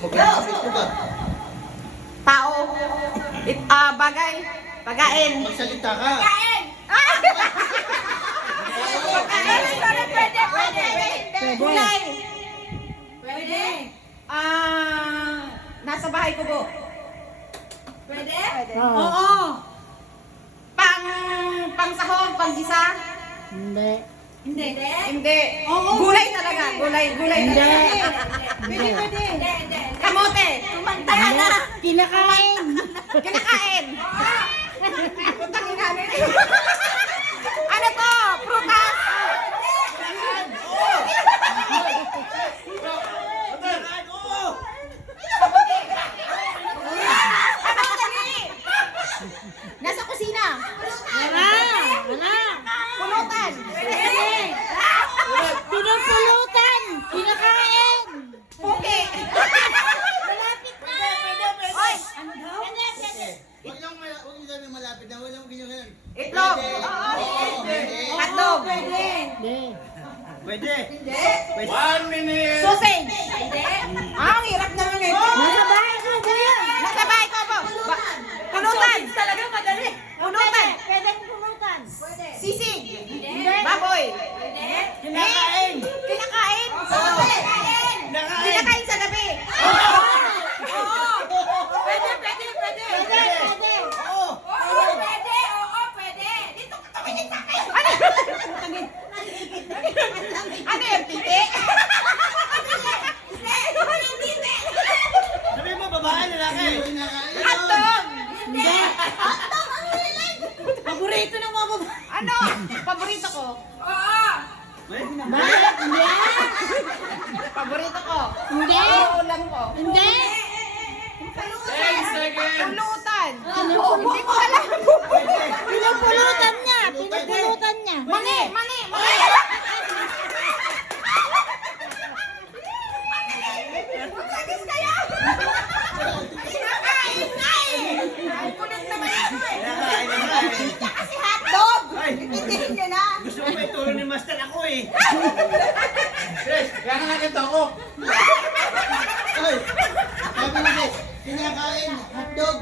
Ito ba? Tao. Bagay. Pagkain. Magsalita ka. Pagkain. Pwede. Gulay. Pwede. Nasa bahay ko po. Pwede? Oo. Pang sahog, pang gisa? Hindi. Hindi. Hindi. Gulay talaga. Gulay Hindi. talaga. Pwede. Kamote. Tumantaya na. Kinakain. Kinakain. Putang ina namin. Ano to? Prutas? Ano dali? Nasa kusina. Wala. Wala. Pulutan. Pwede. Pinupulutan. Kinakain. Puki. Malapit na. Oy, Huwag niyo sabi malapit na. Huwag niyo ganyan. itlog. Hotdog. Hindi. Pwede. 1 minute. Sausage. Ang hirap naman ito. Nasa bahay ko ba yan? Nasa bahay ko po. Pulutan. Talaga madali. Pulutan. Pwede pulutan. Sisig. Hindi. Baboy. Kinakain. Kinakain. Kinakain. Kinakain sa gabi. Pwede. Pwede. Oo. Pwede. Dito ka tumingin sa akin. Ano yung titi? Sabi mo, babae, lalaki. Kinakain. Hotdog. Hindi. Paborito ng mga babae. Ano? Paborito ko. Oo. Bakit? Hindi. Paborito ko. Hindi. Ulam ko. Hindi. 10 seconds. Pulutan. Hindi ko alam. Pinupulutan niya. Pinupulutan niya. Mani. Magagis kaya? Kinakain na eh. Ang kulit naman ito eh. Kinakain. Kasi hotdog. Ay. Ipitin nyo na. Gusto ko pa ituro ni Master ako eh. Yes, kaya nakakita ako. Ay, sabi mo, kinakain, hotdog.